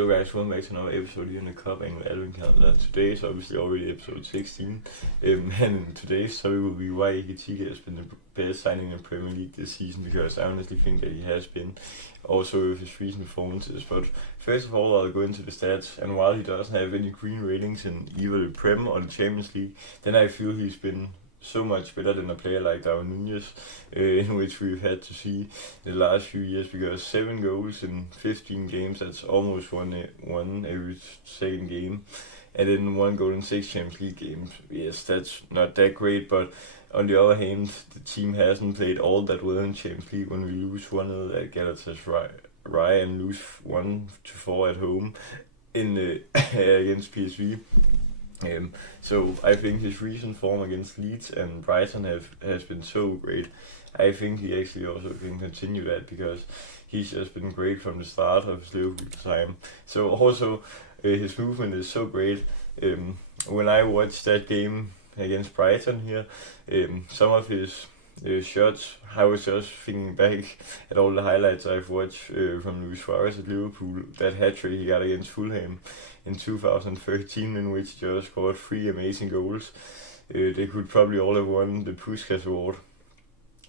Hello guys, welcome back to another episode here in the Cup Angle Advent Calendar. Today is obviously already episode 16, and in today's story will be why Ekitike has been the best signing in the Premier League this season, because I honestly think that he has been, also with his recent performances. But first of all, I'll go into the stats, and while he doesn't have any green ratings in either the Prem or the Champions League, then I feel he's been so much better than a player like Darwin Nunez, in which we've had to see the last few years, because 7 goals in 15 games, that's almost one every second game, and then 1 goal in 6 Champions League games. Yes, that's not that great, but on the other hand, the team hasn't played all that well in Champions League when we lose 1-0 at Galatasaray and lose 1-4 at home in against PSV. So I think his recent form against Leeds and Brighton has been so great. I think he actually also can continue that, because he's just been great from the start of his Liverpool time. So also his movement is so great. When I watched that game against Brighton here, some of his shots, I was just thinking back at all the highlights I've watched from Luis Suarez at Liverpool, that hat-trick he got against Fulham in 2013, in which he just scored 3 amazing goals. They could probably all have won the Puskas Award.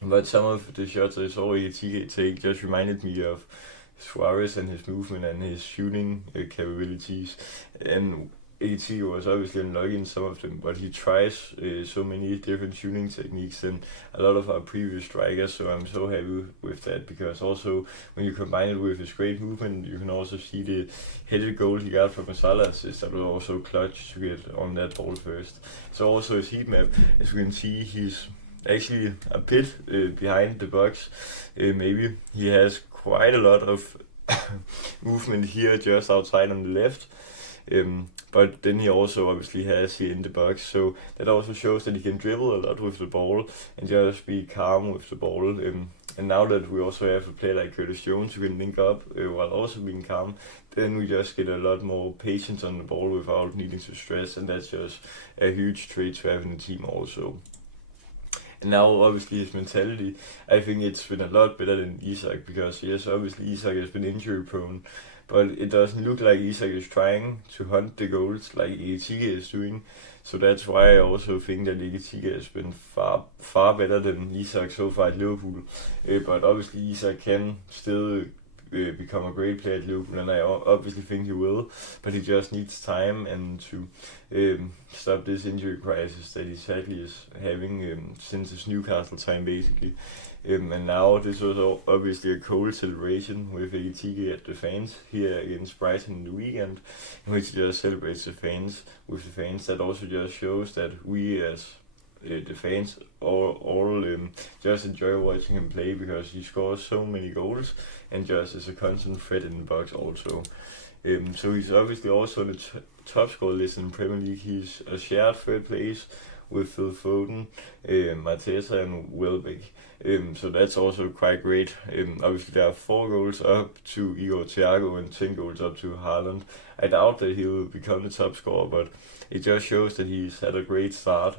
But some of the shots I saw Ekitike take just reminded me of Suarez and his movement and his shooting capabilities. And Ekitike was obviously unlucky in some of them, but he tries so many different shooting techniques than a lot of our previous strikers, so I'm so happy with that, because also when you combine it with his great movement, you can also see the headed goal he got from a Salah assist that was also clutch to get on that ball first. So also his heat map, as we can see, he's actually a bit behind the box. Maybe he has quite a lot of movement here just outside on the left. But then he also obviously has here in the box, so that also shows that he can dribble a lot with the ball and just be calm with the ball. And now that we also have a player like Curtis Jones who can link up while also being calm, then we just get a lot more patience on the ball without needing to stress, and that's just a huge trait to have in the team also. And now obviously his mentality, I think it's been a lot better than Isak, because yes, obviously Isak has been injury prone, but it doesn't look like Isak is trying to hunt the goals like Ekitike is doing. So that's why I also think that Ekitike has been far better than Isak so far at Liverpool. But obviously Isak can still become a great player at Liverpool, and I obviously think he will, but he just needs time and to stop this injury crisis that he sadly is having since his Newcastle time basically. And now this was obviously a cold celebration with Ekitike at the fans here against Brighton in the weekend, in which he just celebrates the fans with the fans. That also just shows that we as the fans all just enjoy watching him play, because he scores so many goals and just is a constant threat in the box also. So he's obviously also on the top scorer list in the Premier League. He's a shared third place with Phil Foden, Mateta and Welbeck. So that's also quite great. Obviously there are 4 goals up to Igor Thiago and 10 goals up to Haaland. I doubt that he will become the top scorer, but it just shows that he's had a great start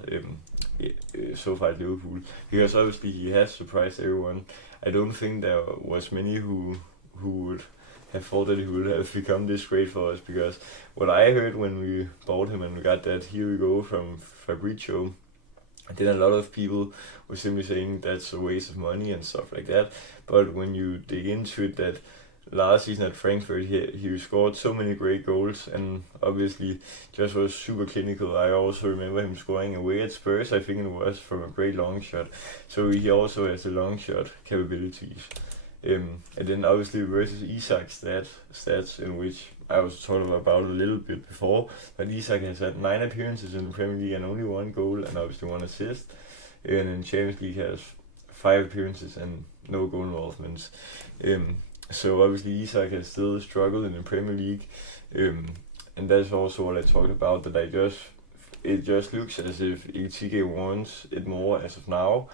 so far at Liverpool, because obviously he has surprised everyone. I don't think there was many who would have thought that he would have become this great for us, because what I heard when we bought him and we got that "here we go" from Fabrizio, then a lot of people were simply saying that's a waste of money and stuff like that. But when you dig into it, that last season at Frankfurt he scored so many great goals and obviously just was super clinical. I also remember him scoring away at Spurs, I think it was, from a great long shot. So he also has the long shot capabilities. And then obviously versus Isak's stats, in which I was talking about a little bit before, but Isak has had 9 appearances in the Premier League and only 1 goal and obviously 1 assist. And in Champions League has 5 appearances and no goal involvements. So obviously Isak has still struggled in the Premier League, and that's also what I talked about, that it just looks as if Ekitike wants it more as of now.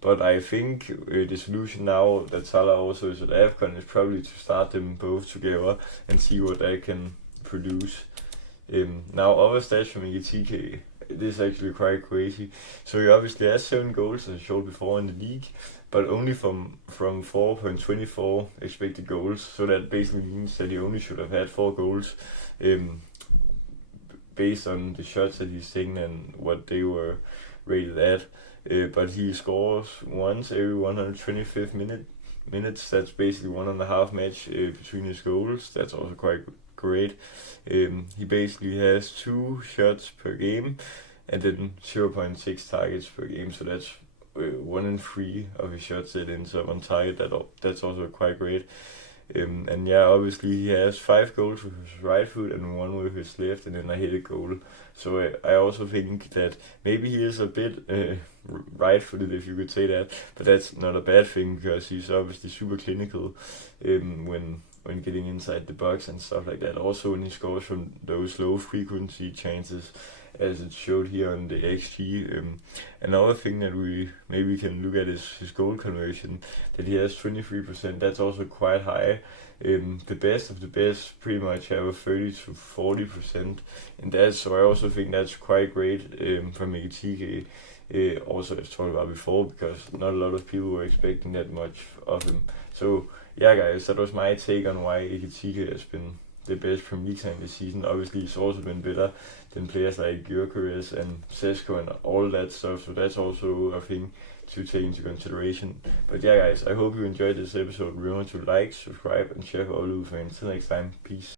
But I think the solution now that Salah also is at AFCON is probably to start them both together and see what they can produce. Now other stats from Ekitike, this is actually quite crazy. So he obviously has 7 goals, as I showed before, in the league, but only from 4.24 expected goals. So that basically means that he only should have had 4 goals, based on the shots that he's taken and what they were rated at. But he scores once every 125th minutes. That's basically 1.5 match between his goals. That's also quite great. He basically has 2 shots per game and then 0.6 targets per game. So that's 1 in 3 of his shots that ends up on target. That's also quite great. And yeah, obviously he has 5 goals with his right foot and 1 with his left, and then a headed goal. So I also think that maybe he is a bit right-footed, if you could say that, but that's not a bad thing because he's obviously super clinical when getting inside the box and stuff like that. Also when he scores from those low frequency chances, as it showed here on the XG. Another thing that we maybe can look at is his goal conversion, that he has 23%. That's also quite high. The best of the best pretty much have a 30 to 40% in that, so I also think that's quite great from Ekitike. Also, as talked about before, because not a lot of people were expecting that much of him. So yeah, guys, that was my take on why Ekitike has been the best Premier League signing this season. Obviously, he's also been better than players like Gyökeres and Sesko and all that stuff, so that's also a thing to take into consideration. But yeah, guys, I hope you enjoyed this episode. Remember to like, subscribe, and share for all of you fans. Until next time, peace.